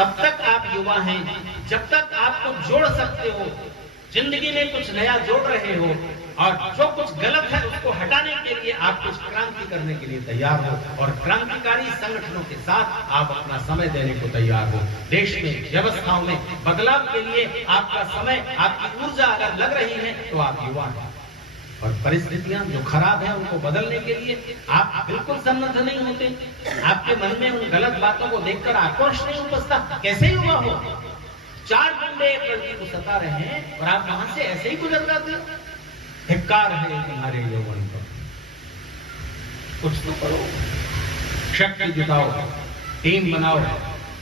तब तक आप युवा हैं जब तक आप कुछ जोड़ सकते हो, जिंदगी में कुछ नया जोड़ रहे हो, और जो कुछ गलत है उसको हटाने के लिए आप कुछ क्रांति करने के लिए तैयार हो, और क्रांतिकारी संगठनों के साथ आप अपना समय देने को तैयार हो। देश में व्यवस्थाओं में बदलाव के लिए आपका समय, आपकी ऊर्जा अगर लग रही है तो आप युवा हैं, और परिस्थितियां जो खराब है उनको बदलने के लिए आप बिल्कुल सन्नद्ध नहीं होते। आपके मन में उन गलत बातों को देखकर आक्रोश नहीं उपजता। कैसे युवा हो? 4 गुंडे एक लड़की को सता रहे हैं और आप वहां से ऐसे ही गुजर जाते हो। धिक्कार है तुम्हारे यौवन पर, कुछ तो करो, शक्ति जुटाओ, टीम बनाओ,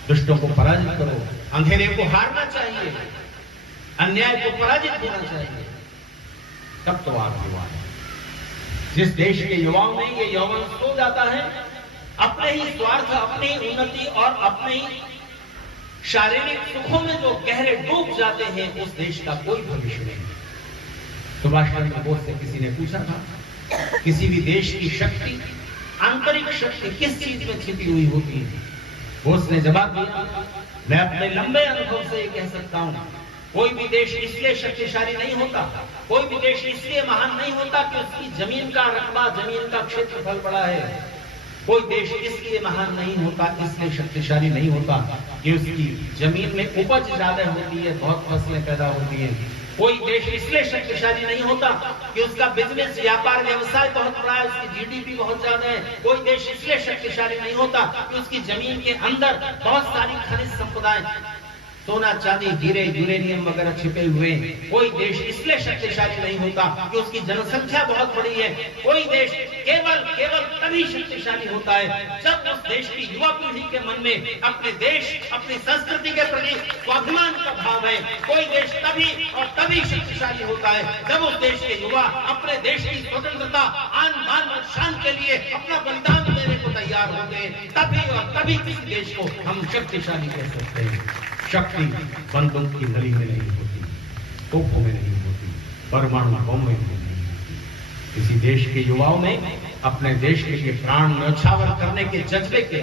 दुष्टों को पराजित करो, अंधेरे को हारना चाहिए, अन्याय को पराजित होना चाहिए, तब तो आप युवा हैं। जिस देश के युवाओं में ये यौवन सो जाता है, अपने ही स्वार्थ, अपनी उन्नति और अपने ही शारीरिक सुखों में जो गहरे डूब जाते हैं, उस देश का कोई भविष्य नहीं। सुभाष चंद्र बोस से किसी ने पूछा था, किसी भी देश की शक्ति, आंतरिक शक्ति किस चीज में छिपी हुई होती है? बोस ने जवाब दिया, मैं अपने लंबे अनुभव से ये कह सकता हूं, कोई भी देश इसलिए शक्तिशाली नहीं होता, कोई भी देश इसलिए महान नहीं होता कि उसकी जमीन का रकबा, जमीन का क्षेत्रफल बड़ा है। कोई देश इसलिए महान नहीं होता, इसलिए शक्तिशाली नहीं होता कि उसकी जमीन में उपज ज्यादा होती है, बहुत फसलें पैदा होती हैं। कोई देश इसलिए शक्तिशाली नहीं होता कि उसका बिजनेस, व्यापार, व्यवसाय बहुत बड़ा है, उसकी जीडीपी बहुत ज्यादा है। कोई देश इसलिए शक्तिशाली नहीं होता कि उसकी जमीन के अंदर बहुत सारी खनिज संपदाएं, सोना, चांदी, हीरे, यूरेनियम वगैरह छिपे हुए। कोई देश इसलिए शक्तिशाली नहीं होता कि उसकी जनसंख्या बहुत बड़ी है। कोई देश केवल तभी शक्तिशाली होता है जब उस देश की युवा पीढ़ी के मन में अपने देश, अपनी संस्कृति के प्रति स्वाभिमान का भाव है। कोई देश तभी और तभी शक्तिशाली होता है जब उस देश के युवा अपने देश की स्वतंत्रता, आन बान और शान के लिए अपना बलिदान देने को तैयार होते हैं। तभी और तभी किसी देश को हम शक्तिशाली कह सकते हैं। शक्ति बंदूक की नली में नहीं होती, तोपों में नहीं होती, परमाणु बम में नहीं होती। किसी देश के युवाओं में अपने देश के लिए प्राण न्यौछावर करने के जज्बे के